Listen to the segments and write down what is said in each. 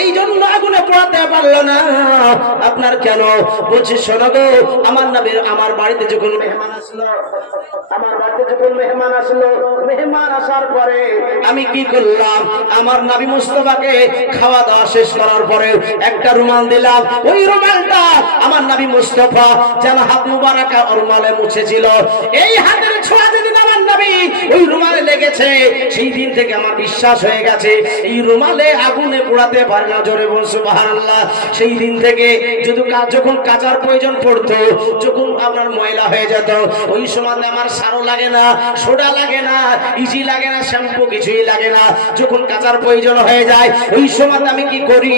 এই জন্য আগুনে পোড়াতে পারলো না। আপনার কেন বলছি শোনো গো, আমার নবীর আমার বাড়িতে যখন মেহমান আসলো, আমার বাড়িতে যখন মেহমান আসলো, মেহমান আসার পরে আমি কি করলাম, আমার নবী মুস্তাফাকে খাওয়া দাওয়া শেষ করার পরে একটা রুমাল দিলাম। ওই রুমালটা আমার নবী মুস্তাফা যেন হাত মুবারাকা রুমালে মুছেছিল, এই হাতের ছোঁয়া যেদিন আমার নবী ওই রুমালে লেগেছে, সেই দিন থেকে আমার বিশ্বাস হয়ে গেছে এই রুমালে আগুনে পোড়াতে পারে না। জোরে বল সুবহানাল্লাহ। সেই দিন থেকে যখন কাচার প্রয়োজন পড়তো, যখন আপনার ময়লা হয়ে যেত, ওই সময় আমার সারও লাগে না, সোডা লাগে না, ইজি লাগে না, শ্যাম্পু কিছুই লাগে না। যখন কাচার প্রয়োজন হয়ে যায় ওই সময় আমি কি করি,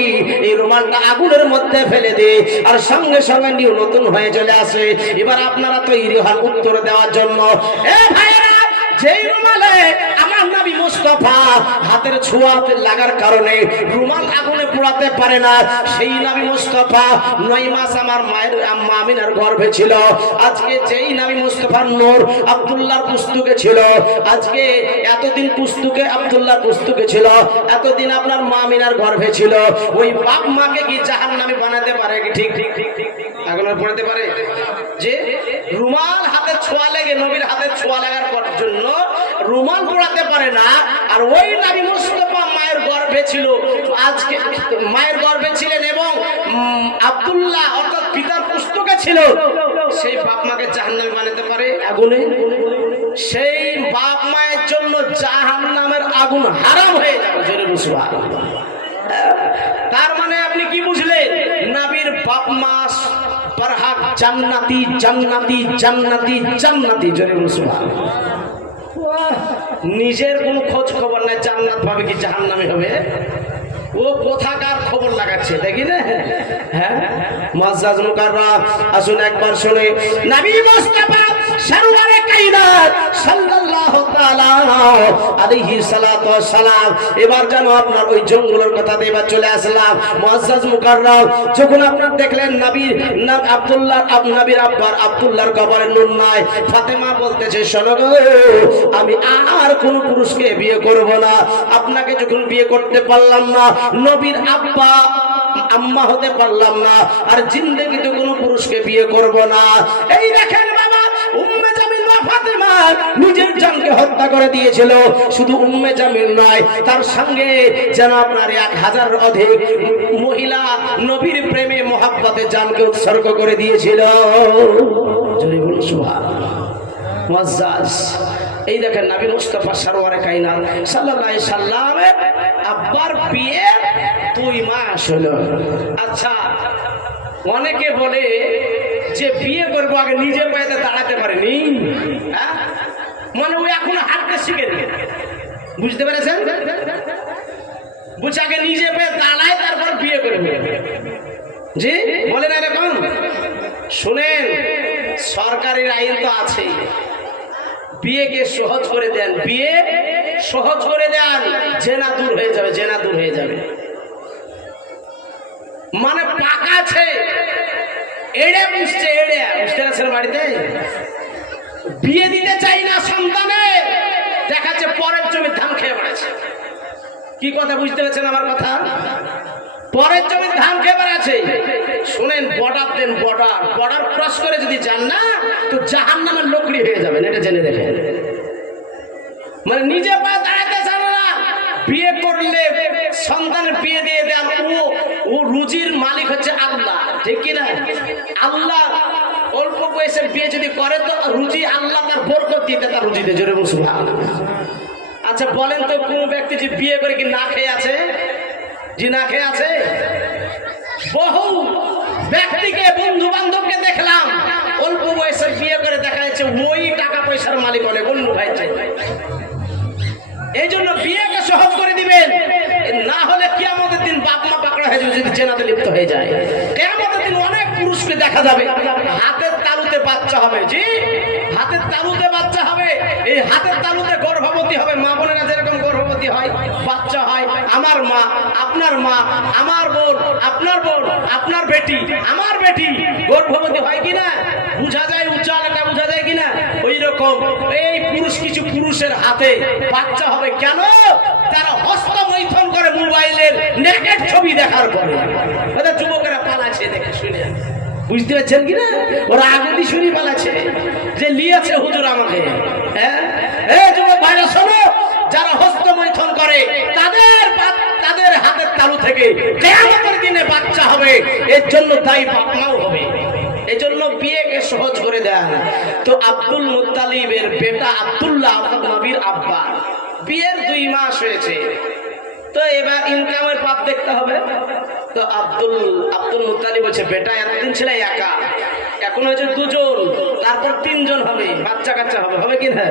এই রুমালটা আগুনের মধ্যে ফেলে দিই, আর সঙ্গে সঙ্গে নিউ নতুন হয়ে চলে আসে। এবার আপনারা তৈরি হন উত্তর দেওয়ার জন্য। এ ভাইরা, যেই রুমালে আমার নবী মুস্তাফা হাতের ছোঁয়াতে লাগার কারণে রুমাল আগুনে পোড়াতে পারে না, সেই নবী মুস্তাফা 9 মাস আমার মায়ের আম্মা আমিনার গর্ভে ছিল। আজকে যেই নবী মুস্তাফার নূর আব্দুল্লাহর পুস্তকে ছিল, আজকে এতদিন পুস্তকে আব্দুল্লাহর পুস্তকে ছিল, এতদিন আপনার মা আমিনার গর্ভে ছিল। ওই বাপ মাকে কি জাহান্নামী বানাতে পারে? কি ঠিক ঠিক ঠিক ঠিক আগুনে পোড়াতে পারে? যে রুমাল হাতে ছোঁয়া লেগে, নবীর হাতে ছোঁয়া লাগার জন্য রুমাল পোড়াতে পারে না, আর ওই নবী মুস্তাফা মায়ের গর্ভে ছিল, আজকে মায়ের গর্ভে ছিলেন এবং আব্দুল্লাহ অর্থাৎ পিতার পুস্তকে ছিল, সেই বাপ মাকে জাহান্নামী বানাতে পারে আগুনে? সেই বাপ মায়ের জন্য জাহান্নামের আগুন হারাম হয়ে যাবে। জোরে সুবহানাল্লাহ। তার মানে আপনি কি বুঝলেন? নবীর বাপ মা বরহাক জান্নাতি জান্নাতি জান্নাতি জান্নাতি। জোরে সুবহানাল্লাহ। নিজের কোনো খোঁজ খবর নাই, জান্নাত পাবে কি জাহান্নামী হবে, ও কোথাকার খবর লাগাচ্ছে দেখি না। হ্যাঁ, মুআজ্জাজ মুকাররম আসুন একবার শুনে নবী মুস্তাফা সরওয়ারে কায়নাত সাল্লাল্লাহু তাআলা আলাইহি সালাতু ওয়াস সালাম। এবার জানো আপনার ওই জঙ্গলের কথা এবার চলে আসলাম। মুআজ্জাজ মুকাররম যখন আপনার দেখলেন নবীর নাম আব্দুল্লাহ, নবীর আব্বার আব্দুল্লাহর কবরে নূর নাই, ফাতেমা বলতেছে শোনো গো, আমি আর কোন পুরুষকে বিয়ে করব না। আপনাকে যখন বিয়ে করতে পারলাম না, নবীর আব্বা আম্মা হতে পারলাম না, আর জিন্দেগিতে কোনো পুরুষকে বিয়ে করব না। এই দেখেন বাবা, উম্মে জামিল বা ফাতেমা নিজের জানকে হত্যা করে দিয়েছিল। শুধু উম্মে জামিল নয়, তার সঙ্গে যেন আপনার 1000 অধিক মহিলা নবীর প্রেমে মোহাব্বতে জানকে উৎসর্গ করে দিয়েছিল। জোরে বলুন সুবহানাল্লাহ। মুআজ্জাজ, এই দেখেন নবী মুস্তাফা সরওয়ারে কায়নাত সাল্লাল্লাহু আলাইহি সাল্লামের আব্বার বিয়ে 2 মাস হলো। আচ্ছা, অনেকে বলে যে বিয়ে করবো আগে নিজে পায়ে দাঁড়াতে পারেনি, হ্যাঁ, মানে ওই এখন হাঁটতে শিখেনি। বুঝতে পেরেছেন? বুঝে আগে নিজে পায়ে দাঁড়ায় তারপর বিয়ে করবে। জি বলেন এরকম? শুনেন, সরকারের আইন তো আছেই, বিয়েকে সহজ করে দেন, বিয়ে সহজ করে দেন, জেনা দূর হয়ে যাবে, জেনা দূর হয়ে যাবে। মানে পাকা আছে, এড়ে বুঝছে, এড়ে বুঝতে পারছেন? বাড়িতে বিয়ে দিতে চাই না সন্তানে, দেখাচ্ছে পরের জমির ধান খেয়ে বেড়াচ্ছে। কি কথা বুঝতে পারছেন আমার কথা? পরের জমির ধান খেয়ে বেড়াচ্ছে। শুনেন, বর্ডার দেন, বর্ডার, বর্ডার ক্রস করে যদি যান না তো জাহান্নামের লোকড়ি হয়ে যাবেন, এটা জেনে রেখেন। মানে নিজে পায়ে দাঁড়াতে চান না, বিয়ে করলে সন্তানের বিয়ে দিয়ে দেন, ও রুজির মালিক হচ্ছে আল্লাহ, ঠিক কিনা? আল্লাহ অল্প বয়সের বিয়ে যদি করে তো রুজি আল্লাহ তার বরকত দিতে, তার রুজিতে। জোরে বলুন সুবহানাল্লাহ। আচ্ছা বলেন তো, কোন ব্যক্তি যে বিয়ে করে কি না খেয়ে আছে? জি না খেয়ে আছে? বহু ব্যক্তিকে, বন্ধু বান্ধবকে দেখলাম অল্প বয়সের বিয়ে করে, দেখা যাচ্ছে ওই টাকা পয়সার মালিক অনেক অন্য ভাই। এই জন্য বিয়েকে সহজ করে দিবেন, না হলে কিয়ামতের দিন বাপ মা পাকড়া হয়ে যাবে যদি জেনাতে লিপ্ত হয়ে যায়। কিয়ামতের দিন অনেক পুরুষকে দেখা যাবে হাতের তালুতে বাচ্চা হবে। জি, হাতের তালুতে বাচ্চা হবে। এই হাতের তালুতে গর্ভবতী হবে। মা বোনেরা যেরকম গর্ভবতী হয়, বাচ্চা হয়, আমার মা, আপনার মা, আমার বোন, আপনার বোন, আপনার বেটি, আমার বেটি গর্ভবতী হয় কিনা বুঝা যায়, উচ্চারণটা বুঝা যায় কিনা। ওই রকম এই পুরুষ, কিছু পুরুষের হাতে বাচ্চা হবে। কেন? তারা হস্তমৈথুন করে মোবাইল মোবাইলের নেকেট ছবি দেখার পরে ওদের যুবকেরা পালাচ্ছে দেখে শুনে। বুঝতে পারছেন কিনা? ওরা আগেই শুনি পালাচ্ছে যে লিয়েছে হুজুর আমাকে। হ্যাঁ, এই যুবক ভাইরা শোনো, যারা হস্তমৈথুন করে তাদের হাতের তালু থেকে কিয়ামতের দিনে বাচ্চা হবে, এর জন্য দায়ী বাপ মাও হবে। এই জন্য বিয়েকে সহজ করে দেয়। তো আব্দুল মুত্তালিবের বেটা আব্দুল্লাহ নবীর আব্বা, বিয়ের 2 মাস হয়েছে, তো এবার ইনকামের পাপ দেখতে হবে। তো আব্দুল মুত্তালিব বলছে, বেটা এতদিন ছিল একা, এখন হয়েছে 2 জন, তারপর 3 জন হবে, বাচ্চা কাচ্চা হবে কি না?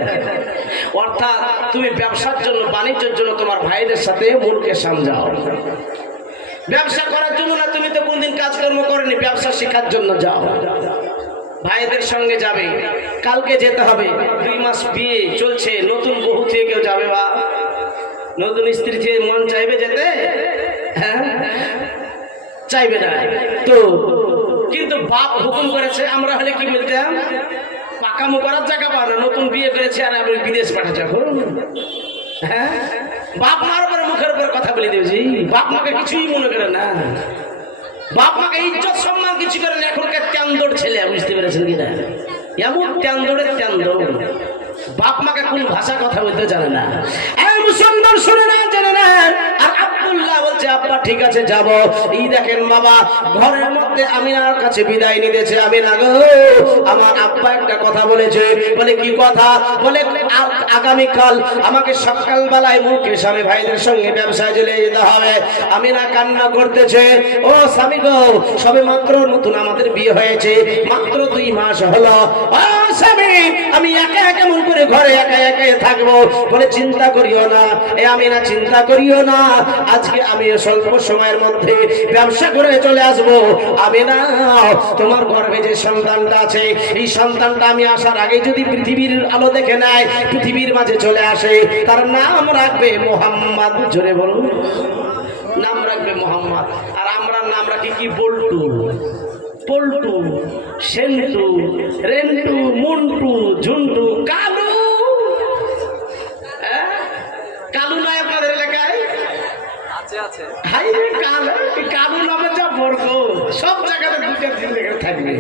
অর্থাৎ তুমি ব্যবসার জন্য, বাণিজ্যের জন্য তোমার ভাইদের সাথে মূলকে সামজাও। ব্যবসা করার জন্য না, তুমি তো কোনদিন কাজকর্ম করেনি, ব্যবসা শেখার জন্য যাও। ভাইদের সঙ্গে যাবে, কালকে যেতে হবে। 2 মাস বিয়ে চলছে, নতুন বউ থেকে কেউ যাবে বা নতুন স্ত্রী থেকে মন চাইবে যেতে? হ্যাঁ, চাইবে না। তো কিন্তু বাপ হুকুম করেছে। আমরা হলে কি বলতাম, পাকামো করার জায়গা পাও না, নতুন বিয়ে করেছে আর আমি বিদেশ পাঠাচ্ছি এখন। হ্যাঁ, বাপ মার উপরে মুখের উপর কথা বলে দিয়েছি, বাপ মাকে কিছুই মনে করে না, বাপ মাকে ইজ্জত সম্মান কিছু করে না। এখনকার চান্দর ছেলে, বুঝতে পেরেছেন কিনা? এমন চান্দরের চান্দর, বাপ মাকে কোন ভাষা কথা বলতে জানে না। এই মুসলমান শুনে না, জেনে না। আর আব্দুল্লাহ বলছে, আব্বা ঠিক আছে যাব। এই দেখেন বাবা, ঘরের মধ্যে আমিনার কাছে বিদায় নিতেছে। আমিনা গো, আমার আব্বা একটা কথা বলেছে। বলে কি কথা? বলে আগামীকাল আমাকে সকালবেলায় মুকেশ আমি ভাইদের সঙ্গে ব্যবসায় চলে যেতে হবে। আমিনা কান্না করতেছে, ও স্বামী গো, সবে মাত্র নতুন আমাদের বিয়ে হয়েছে, মাত্র 2 মাস হলো। ও স্বামী, আমি একা কেমন করে ঘরে একা একা থাকবো? বলে চিন্তা করিও না, আমিনা চিন্তা করিও না, আজকে আমি স্বল্প সময়ের মধ্যে ব্যবসা করে চলে আসবো। আমিনা, তোমার গর্ভে যে সন্তানটা আছে, এই সন্তানটা আমি আসার আগে যদি পৃথিবীর আলো দেখে নেয়, পৃথিবীর মাঝে চলে আসে, তার নাম রাখবে মোহাম্মদ। জোরে বলুন, নাম রাখবে মোহাম্মদ। আর আমরা নাম রাখি কি? বল্টু, পল্টু, সেন্টু, রেন্টু, মন্টু, ঝুন্টু, কালু। কালু নয় আপনাদের এলাকায়? আছে। কালু নামে যা বর্গ, সব জায়গাতে 2-3 জায়গায় থাকবে।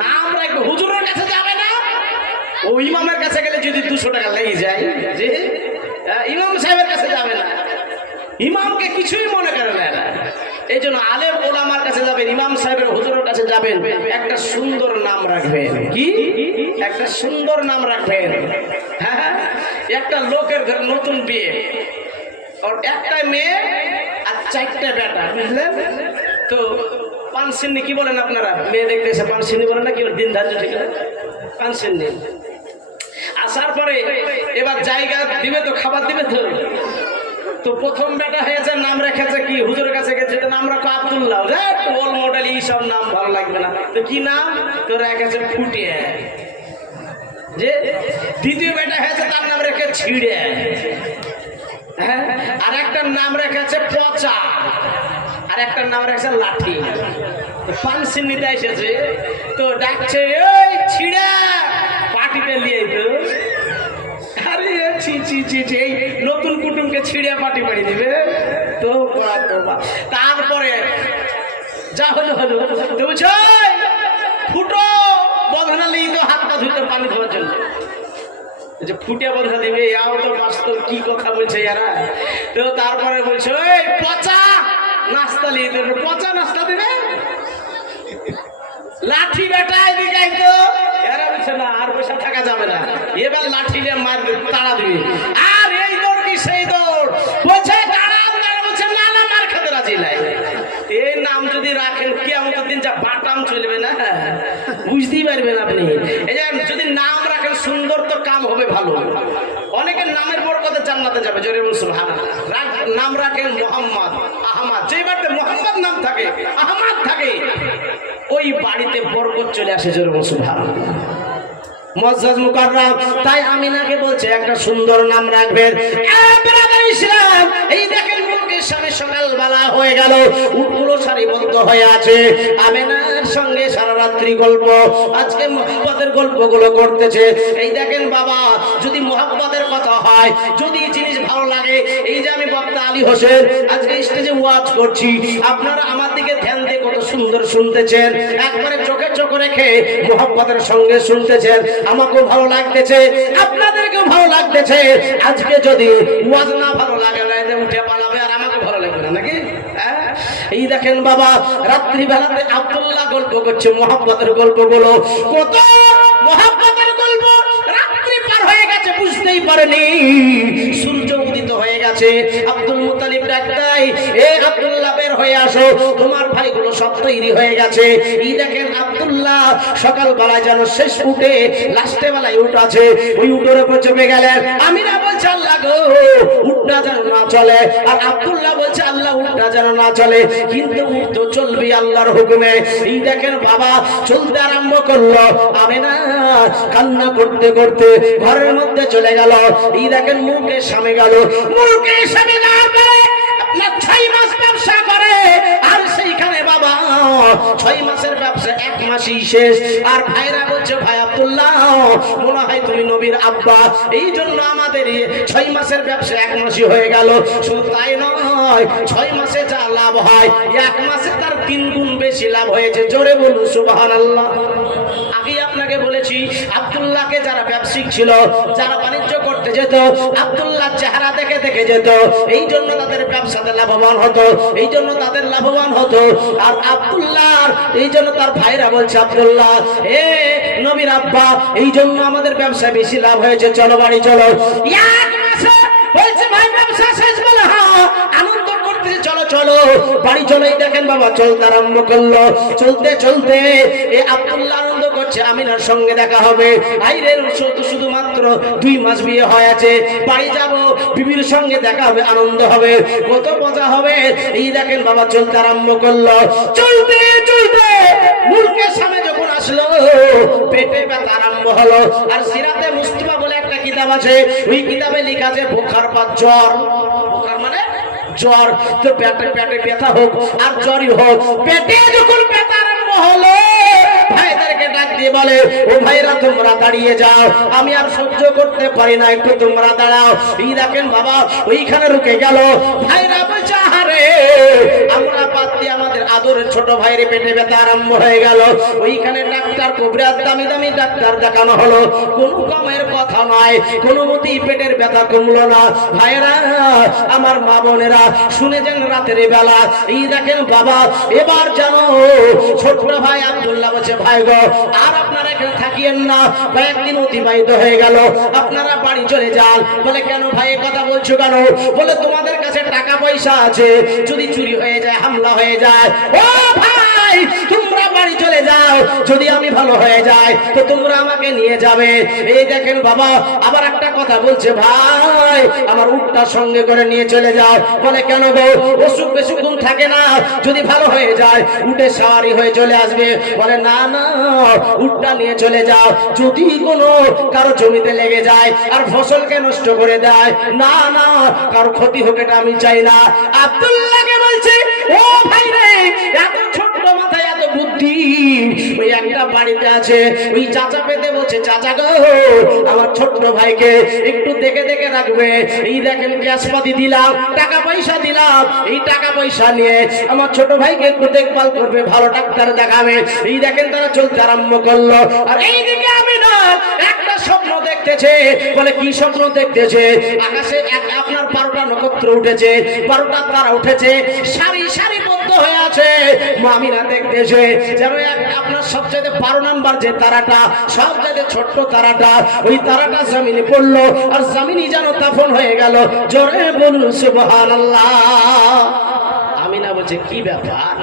নাম রাখবে। হুজুরের কাছে যাবে না, ও ইমামের কাছে গেলে যদি 200 টাকা লেগে যায়, যে ইমাম সাহেবের কাছে যাবে না, ইমামকে কিছুই মনে করে না এরা। এই জন্য আলেম ওলামার কাছে যাবেন, ইমাম সাহেবের হুজুরের কাছে যাবেন, একটা সুন্দর নাম রাখবেন। কি? একটা সুন্দর নাম রাখবেন। হ্যাঁ, একটা লোকের ঘরে নতুন বিয়ে, আর একটা মেয়ে আর 4টা বেটা, বুঝলেন তো? পানসিন্নি কি বলেন আপনারা? মেয়ে দেখতে এসে পানসিন্নি বলেন না? কি দিন ধার্য ঠিক আছে, পানসিন্নি। আসার পরে এবার জায়গা দিবে তো, খাবার দিবে তো। তো প্রথম বেটা হয়েছে, নাম রেখেছে কি? হুজুরের কাছে গেছে, নাম রাখো আব্দুল্লাহ। ওল মডেল, এইসব নাম ভালো লাগবে না। তো কি নাম? তো রেখেছে ফুটিয়ে। যে দ্বিতীয় বেটা হয়েছে, তার নাম রেখে ছিড়ে। হ্যাঁ, আর একটা নাম রেখেছে পচা, আর একটা নাম রেখেছে লাঠি। পানসিন্নিতে এসেছে তো ডাকছে, ওই ছিড়া, পার্টিতে নিয়ে তো। আরে ছি ছি ছি, এই নতুন কুটুমকে ছিড়ে পার্টি বাড়ি দিবে তো। তারপরে যা হলো হলো, তো বুঝছো ফুটো বন্ধনা নেই তো, হাত পা ধুতে পানি খাওয়ার জন্য যে ফুটে বন্ধা দিবে। ইয়াও তো বাস্তব, কি কথা বলছে এরা। তো তারপরে বলছে, ওই পচা নাস্তা নিয়ে দেবে, পচা নাস্তা দিবে। লাঠি বেটা এদিকে তো, এরা বলছে না, আর পয়সা থাকা যাবে না, এবার লাঠি নিয়ে মার তাড়া দিবে। আর এই দৌড় কি সেই দৌড়, বলছে দাঁড়ান, বলছে না না, মার খেতে রাজি নাই। এই নাম যদি রাখেন, কি আমাদের দিন যা বাটাম চলবে না, বুঝতেই পারবেন আপনি। এই যে যদি নাম রাখেন সুন্দর, তো কাম হবে ভালো। অনেকের নামের বরকতে জান্নাতে যাবে। জোরে বলুন সুবহানাল্লাহ। নাম রাখেন মোহাম্মদ, আহমদ। যে বাড়িতে মোহাম্মদ নাম থাকে, আহমদ থাকে, ওই বাড়িতে বরকত চলে আসে। জোরে বলুন সুবহানাল্লাহ। মুআজ্জাজ মুকাররম, তাই আমিনাকে বলছে একটা সুন্দর নাম রাখবেন। ইসলাম, এই দেখেন মুকের সামনে সকালবেলা হয়ে গেল, উটগুলো সারিবদ্ধ হয়ে আছে। আমিনার সঙ্গে সারা রাত্রি গল্প, আজকে মুহাব্বতের গল্পগুলো করতেছে। এই দেখেন বাবা, যদি মুহাব্বতের কথা হয়, যদি জিনিস ভালো লাগে। এই যে আমি বক্তা আলী হোসেন আজকে স্টেজে ওয়াজ করছি, আপনারা আমার দিকে ধ্যান দিয়ে কত সুন্দর শুনতেছেন, একবারে চোখে চোখ রেখে মোহাব্বতের সঙ্গে শুনতেছেন। আমাকেও ভালো লাগতেছে, আপনাদেরকেও ভালো লাগতেছে। আজকে যদি ওয়াজ না ভালো লাগে উঠে পালাবে, আর আমাকে ভালো লাগবে না নাকি? এই দেখেন বাবা, রাত্রি বেলাতে আব্দুল্লাহ গল্প করছে মোহাব্বতের গল্পগুলো, কত মোহাব্বতের গল্প। রাত্রি পার হয়ে গেছে, বুঝতেই পারেনি, সূর্য উদিত হয়ে গেছে। আব্দুল মুত্তালিব ডাকতাই, এ আব্দুল্লাহ বের হয়ে আসো, তোমার ভাইগুলো সব তৈরি হয়ে গেছে। এই দেখেন আব্দুল্লাহ সকাল বেলায় যেন শেষ উঠে লাস্টে বেলায় উঠ আছে, ওই উঠের উপর চেপে গেলেন। আমিরা বলছে আল্লাহ গো উঠটা যেন না চলে, আর আব্দুল্লাহ বলছে আল্লাহ উঠটা যেন না চলে, কিন্তু উঠ তো চলবে আল্লাহর হুকুমে। এই দেখেন বাবা চলতে আরম্ভ করলো। আমিনা কান্না করতে করতে ঘরের মধ্যে চলে গেল। এই দেখেন মুখে সামনে গেল, মুখে সামনে যাওয়ার পরে আপনার 6 মাস ব্যবসা করে, আর সেইখানে বাবা 6 মাসের ব্যবসা 1 মাসই শেষ। আর ভাইরা বলছে ভাই আব্দুল্লাহ মনে হয় তুমি নবীর আব্বা, এই জন্য আমাদের 6 মাসের ব্যবসা 1 মাসই হয়ে গেল। শুধু তাই নয়, 6 মাসে যা লাভ হয় 1 মাসে তার 3 গুণ বেশি লাভ হয়েছে। জোরে বলুন সুবহানাল্লাহ। আগে আপনাকে বলেছি আব্দুল্লাহকে যারা ব্যবসায়িক ছিল, যারা বাণিজ্য করতে যেত, আব্দুল্লাহ চেহারা দেখে দেখে যেত, এই জন্য তাদের ব্যবসাতে লাভবান হতো, এই জন্য তাদের লাভবান হতো। আর আব্দুল্লাহর এই জন্য তার ভাইরা বলছে আব্দুল্লাহ এ নবীর আব্বা, এই জন্য আমাদের ব্যবসা বেশি লাভ হয়েছে, চলো বাড়ি চলো। 1 মাসে বলছে ভাই ব্যবসা শেষ, বলে হ্যাঁ আনন্দ করতে চলো চলো বাড়ি চলো। এই দেখেন বাবা চলতে আরম্ভ করলো। চলতে চলতে এ আব্দুল্লাহ আনন্দ করছে আমিনার সঙ্গে দেখা হবে। আইরের শুধুমাত্র 2 মাস বিয়ে হয়ে আছে, বাড়ি যাব, বিবির সঙ্গে দেখা হবে, আনন্দ হবে, কত মজা হবে। এই দেখেন বাবা চলতে আরম্ভ করলো। চলতে চলতে মুলকের সামনে যখন আসলো পেটে ব্যথা আরম্ভ হলো। আর সিরাতে মুস্তাফা বলে একটা কিতাব আছে, ওই কিতাবে লেখা আছে বোখার বা জ্বর, বোখার মানে জ্বর, তো পেটে ব্যথা হোক আর জ্বরই হোক, পেটে যখন ব্যথা আরম্ভ হলো ভাইদেরকে ডাক দিয়ে বলে ও ভাইরা তোমরা দাঁড়িয়ে যাও, আমি আর সহ্য করতে পারি না, একটু তোমরা দাঁড়াও। এই দেখেন বাবা ওইখানে রুকে গেল। ভাইরা বলছে আরে আমরা বাদ দিয়ে আমাদের আদরের ছোট ভাইয়ের পেটে ব্যথা আরম্ভ হয়ে গেল। ওইখানে ডাক্তার কবিরাজ দামি দামি ডাক্তার দেখানো হলো, কোন কমের কথা নয়, কোনো মতেই পেটের ব্যথা কমলো না। ভাইরা আমার মা বোনেরা শুনে যান রাতের বেলা। এই দেখেন বাবা এবার জানো ছোট ভাই আব্দুল্লাহ বলছে ভাই গো আর আপনারা এখানে থাকিয়েন না, কয়েকদিন অতিবাহিত হয়ে গেল, আপনারা বাড়ি চলে যান। বলে কেন ভাই কথা বলছো কেন? বলে তোমাদের কাছে টাকা পয়সা আছে, যদি চুরি হয়ে যায়, হামলা হয়ে যায়, ও ভাই তোমরা বাড়ি চলে যাও, যদি আমি ভালো হয়ে যাই তো তোমরা আমাকে নিয়ে যাবে। এই দেখেন বাবা আবার একটা কথা বলছে, ভাই আমার উটটা সঙ্গে করে নিয়ে চলে যাও। বলে কেন গো? অসুখ বেসুকুন থাকে না, যদি ভালো হয়ে যায় উটে সাওয়ারি হয়ে চলে আসবে। বলে না না উটটা নিয়ে চলে যাও, যদি কোনো কারো জমিতে লেগে যায় আর ফসলকে নষ্ট করে দেয়, না না কারো ক্ষতি হোক এটা আমি চাই না। আব্দুল্লাহকে বলছে ও ভাই রে এত ছোট মাথায় এত বুদ্ধি, ওই একটা বাড়িতে আছে, ওই চাচা পেতে বলছে চাচা গো আমার ছোট্ট ভাইকে একটু দেখে দেখে রাখবে। এই দেখেন গ্যাসপাতি দিলাম, টাকা পয়সা দিলাম, এই টাকা পয়সা নিয়ে আমার ছোট ভাইকে একটু দেখভাল করবে, ভালো ডাক্তার দেখাবে। এই দেখেন তারা চলতে আরম্ভ করলো। আর এইদিকে আমি না একটা স্বপ্ন দেখতেছে। বলে কি স্বপ্ন দেখতেছে? আকাশে আপনার 12টা নক্ষত্র উঠেছে, 12টা তারা উঠেছে, সারি সারি বদ্ধ হয়ে আছে। মামিনা দেখতেছে যেন আপনার সবচেয়ে 12 নাম্বার যে তারাটা, সবচেয়ে ছোট্ট তারাটা, ওই তারাটা জমিনে পড়লো আর জমিনই যেন দাফন হয়ে গেল। জোরে বলুন সুবহানাল্লাহ। আমিনা বলছে কি ব্যাপার,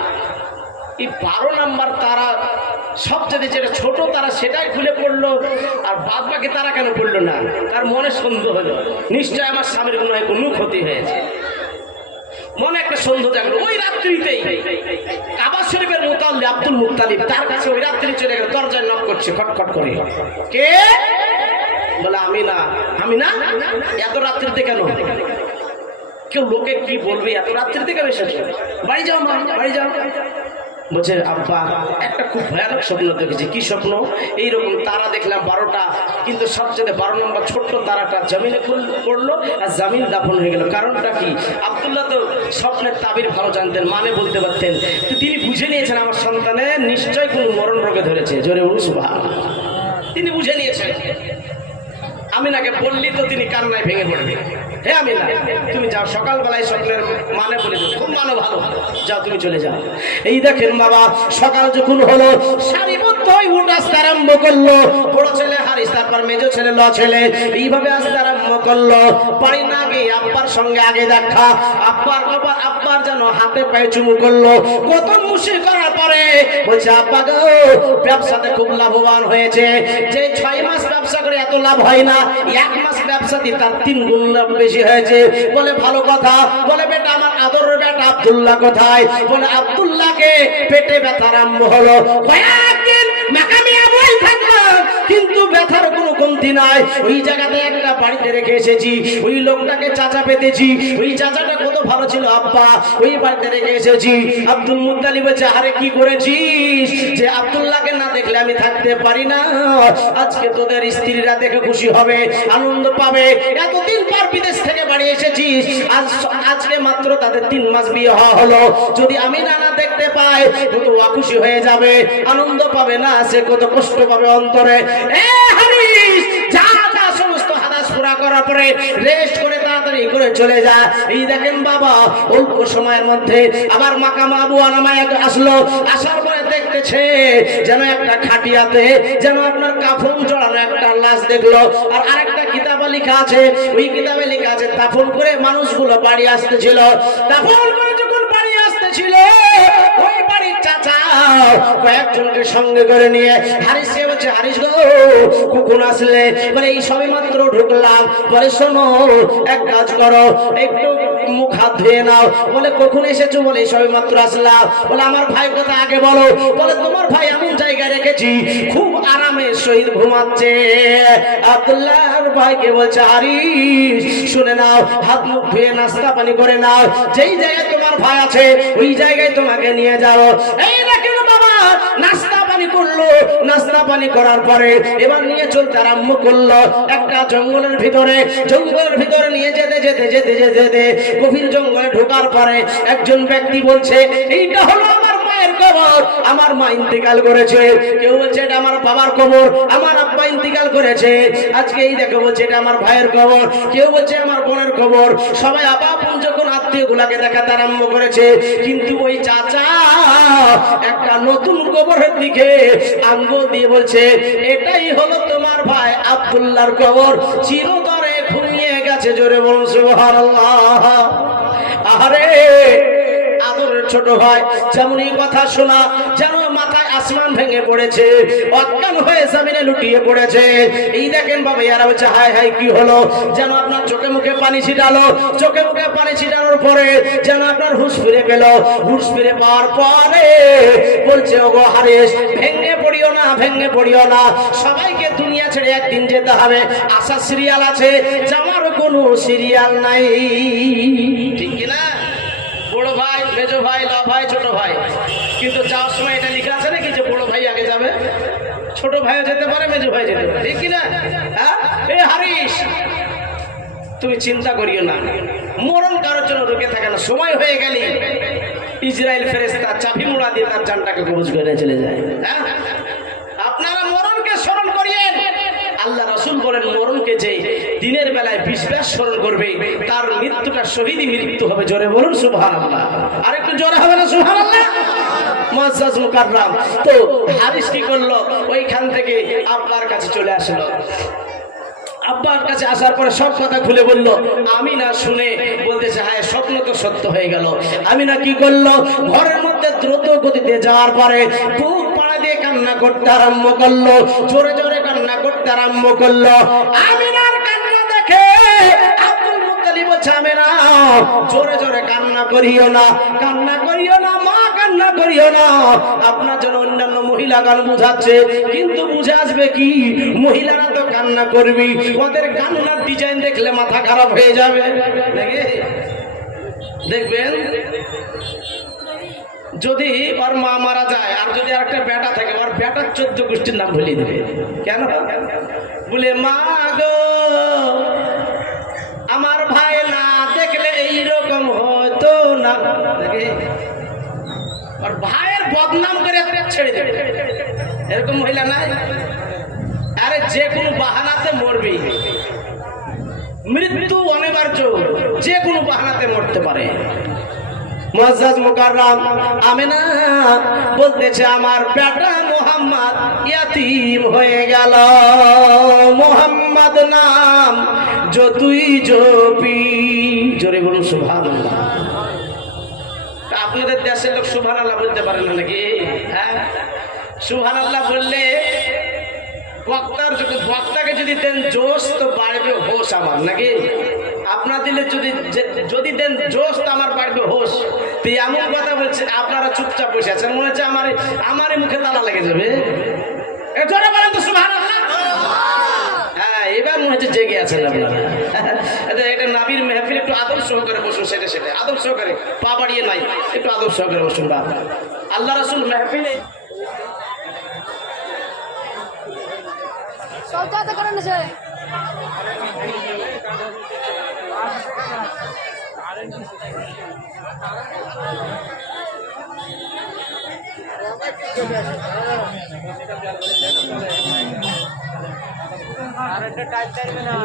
এই 12 নাম্বার তারা সবচেয়ে যেটা ছোট তারা সেটাই খুলে পড়লো, আর বাদ বাকি তারা কেন পড়লো না? তার মনে সন্দেহ হলো, নিশ্চয় আমার স্বামীর কোনো ক্ষতি হয়েছে। মনে একটা সন্দেহ জাগলো। ওই রাত্রিতেই কাবা শরীফের মুতাল্লি আব্দুল মুত্তালিব তার কাছে ওই রাত্রি চলে গেল, দরজায় নক করছে খটখট করে। কে? বলে আমি না। আমি না? এত রাত্রিতে কেন? কেউ লোকে কি বলবে, এত রাত্রিতে কেন এসেছে? বাড়ি যাও মা, বাড়ি যাও। বলছে আব্বা একটা খুব ভয়ানক স্বপ্ন দেখেছি। কি স্বপ্ন? এইরকম তারা দেখলাম 12টা, কিন্তু সবচেয়ে 12 নম্বর ছোট্ট তারাটা জমিনে পড়লো আর জমিন দাফন হয়ে গেল। কারণটা কি? আব্দুল্লাহ তো স্বপ্নের তাবির ভালো জানতেন, মানে বলতে পারতেন। তো তিনি বুঝে নিয়েছেন আমার সন্তানের নিশ্চয় কোনো মরণ রোগে ধরেছে। জোরে বলুন সুবহানাল্লাহ। তিনি বুঝে নিয়েছেন। আমিনাকে বললি তো তিনি কান্নায় ভেঙে পড়বে। হে আমিনা, তুমি যাও, সকালবেলায় স্বপ্নের মানে বলে দিও, খুব মানে ভালো, যাও তুমি চলে যাও। এই দেখেন বাবা, সকাল যখন হলো সারিবদ্ধ হয়ে উঠ আসতে আরম্ভ করলো। বড় ছেলে হারিস, তারপর মেজো ছেলে ল ছেলে, এইভাবে আসতে আরম্ভ করলো। বাড়ি না গিয়ে আব্বার সঙ্গে আগে দেখা। আব্বার যেন হাতে পায়ে চুমু করলো। কত মুশি করার পরে বলছে আব্বা গো, ব্যবসাতে খুব লাভবান হয়েছে। যে 6 মাস ব্যবসা করে এত লাভ হয় না, 1 মাস ব্যবসাতে তার 3 গুণ লাভ বেশি হয়েছে। বলে ভালো কথা। বলে বেটা, আমার আদরের বেটা আব্দুল্লাহ কোথায়? বলে আব্দুল্লাহকে পেটে ব্যথা আরম্ভ হলো। কয়েকদিন মাকামিয়া বই থাকলাম, কিন্তু ব্যথার কোনো কমতি নাই। ওই জায়গাতে একটা বাড়িতে রেখে এসেছি, ওই লোকটাকে চাচা পেতেছি। ওই চাচাটা কত ভালো ছিল আব্বা, ওই বাড়িতে রেখে এসেছি। আব্দুল মুত্তালিব বলছে আরে কি করেছিস? যে আব্দুল্লাহকে না দেখলে আমি থাকতে পারি না। আজকে তোদের স্ত্রীরা দেখে খুশি হবে, আনন্দ পাবে। এতদিন পর বিদেশ থেকে বাড়ি এসেছিস, আজকে মাত্র তাদের 3 মাস বিয়ে হওয়া হলো। যদি আমি না দেখতে পাই, কত অখুশি হয়ে যাবে, আনন্দ পাবে না, সে কত কষ্ট পাবে অন্তরে। এ হারিস, যা যা সমস্ত হাদাস পুরা করার পরে রেস্ট করে তাড়াতাড়ি করে চলে যা। এই দেখেন বাবা, অল্প সময়ের মধ্যে আবার মাকামা আবু আনামায় আসলো। আসার পরে দেখতেছে যেন একটা খাটিয়াতে যেন আপনার কাফন জড়ানো একটা লাশ দেখলো। আর আরেকটা কিতাবে লেখা আছে, ওই কিতাবে লেখা আছে দাফন করে মানুষগুলো বাড়ি আসতেছিল। দাফন করে যখন বাড়ি আসতেছিল, ওই বাড়ির চাচা কয়েকজনকে সঙ্গে করে নিয়ে হারিসকে বলছে হারিস গো, কখন আসলে? বলে এই সবে মাত্র ঢুকলাম। বলে শোনো, এক কাজ করো, একটু মুখ হাত ধুয়ে নাও। বলে কখন এসেছো? বলে এই সবে মাত্র আসলাম। বলে আমার ভাই কথা আগে বলো। বলে তোমার ভাই এমন জায়গায় রেখেছি, খুব আরামে সহিত ঘুমাচ্ছে। আব্দুল্লাহর ভাইকে বলছে হারিস শুনে নাও, হাত মুখ ধুয়ে নাস্তা পানি করে নাও। যেই জায়গায় তোমার ভাই আছে ওই জায়গায় তোমাকে নিয়ে যাও। এই দেখেন বাবা, নাস্তা পানি করলো। নাস্তা পানি করার পরে এবার নিয়ে চলতে আরম্ভ করলো একটা জঙ্গলের ভিতরে। জঙ্গলের ভিতরে নিয়ে যেতে যেতে যেতে যেতে যেতে গভীর জঙ্গলে ঢোকার পরে একজন ব্যক্তি বলছে এইটা হলো আমার মায়ের কবর, আমার মা ইন্তেকাল করেছে। কেউ বলছে এটা আমার বাবার কবর, আমার আব্বা ইন্তেকাল করেছে। আজকে এই দেখো বলছে এটা আমার ভাইয়ের কবর, কেউ বলছে আমার বোনের কবর। সবাই আবাপুন যখন আত্মীয় গুলাকে দেখাতে আরম্ভ করেছে, কিন্তু ওই চাচা একটা নতুন কবরের দিকে আঙ্গুল দিয়ে বলছে এটাই হলো তোমার ভাই আব্দুল্লাহর কবর, চিরতরে ঘুমিয়ে গেছে। জোরে বলুন সুবহানাল্লাহ। আরে আদরের ছোট ভাই যেমন এই কথা শোনা, যেন মাথায় আসমান ভেঙে পড়েছে, অজ্ঞান হয়ে জমিনে লুটিয়ে পড়েছে। এই দেখেন বাবা, এরা বলছে হায় হায় কি হলো? যেন আপনার চোখে মুখে পানি ছিটালো। চোখে মুখে পানি ছিটানোর পরে যেন আপনার হুঁশ ফিরে পেল। হুঁশ ফিরে পাওয়ার পরে বলছে ওগো হারিস, ভেঙে পড়িও না, ভেঙে পড়িও না। সবাইকে দুনিয়া ছেড়ে একদিন যেতে হবে। আশা সিরিয়াল আছে, যাওয়ার কোনো সিরিয়াল নাই। ঠিক কিনা? বড় ভাই, মেজো ভাই, লা ভাই, ছোট ভাই, কিন্তু যাওয়ার সময় এটা লেখা আছে নাকি যে বড় ভাই আগে যাবে, ছোট ভাইও যেতে পারে, মেজো ভাই যেতে পারে। ঠিক কিনা? হ্যাঁ? এ হারিস, তুমি চিন্তা করিও না, মরণ কারোর জন্য রুকে থাকে না। সময় হয়ে গেলে ইসরায়েল ফেরেশতা চাবি মুড়া দিয়ে তার জানটাকে কবজ করে চলে যায়। হ্যাঁ, আপনারা মরণকে স্মরণ করিয়েন। আল্লাহ রাসূল বলেন মরণকে যে দিনের বেলায় বিশ্বাস স্মরণ করবে তার মৃত্যুটা শহীদি মৃত্যু হবে। জোরে বলুন সুবহানাল্লাহ। আর একটু জোরে হবে না সুবহানাল্লাহ? মুআজ্জাজ মুকাররাম। তো হারিস কি করলো? ওইখান থেকে আব্বার কাছে চলে আসলো। আব্বার কাছে আসার পরে সব কথা খুলে বলল। আমিনা শুনে বলতেছে হায়, স্বপ্ন তো সত্য হয়ে গেল। আমিনা কি করলো? ঘরের মধ্যে দ্রুত গতিতে যাওয়ার পরে বুক পাড়া দিয়ে কান্না করতে আরম্ভ করলো, জোরে জোরে কান্না করতে আরম্ভ করলো। আমিনার কান্না দেখে আব্দুল মুত্তালিব বলছে আমিনা জোরে জোরে কান্না করিও না, কান্না করিও না মা, কান্না করিও না। আপনার জন্য অন্যান্য মহিলা গান বুঝাচ্ছে, কিন্তু বুঝে আসবে কি? মহিলারা তো কান্না করবি, ওদের কান্নার ডিজাইন দেখলে মাথা খারাপ হয়ে যাবে। দেখবেন যদি ওর মা মারা যায় আর যদি একটা বেটা থাকে, ওর বেটার 14 গোষ্ঠীর নাম ভুলিয়ে দেবে। কেন? বলে মা গো, আমার ভাই না দেখলে এইরকম হতো না। আর ভাইয়ের বদনাম করে ছেড়ে দেবে, এরকম মহিলা নাই? আরে যে কোনো বাহানাতে মরবি, মৃত্যু অনিবার্য, যে কোনো বাহানাতে মরতে পারে। মুআজ্জাজ মুকাররম আমিনা বলতেছে আমার বেটা মোহাম্মদ ইয়াতীম হয়ে গেল। মোহাম্মদ নাম যতই জপি, জোরে বলুন সুবহানাল্লাহ। আপনাদের দেশের লোক সুবহানাল্লাহ বলতে পারে না নাকি? হ্যাঁ, সুবহানাল্লাহ বললে বক্তাকে যদি দেন জোশ তো বাড়বে হোশ আমার, নাকি? আপনার দিলে যদি দেন জোশ তো আমার বাড়বে হোশ। তো এমন কথা বলছে, আপনারা চুপচাপ বসে আছেন, মনে হচ্ছে আমারই মুখে তালা লেগে যাবে। জোরে বলেন তো সুবহানাল্লাহ। হ্যাঁ, এবার মনে হচ্ছে জেগে আছেন আপনারা। এটা নবীর মেহফিল, একটু আদব সহকারে বসুন। সেটা আদব সহকারে, পা বাড়িয়ে নাই, একটু আদব সহকারে বসুন। আল্লাহ রাসূল মেহফিলে সৌদাতে করেন সে আর একটা টাইপ চাইবে না।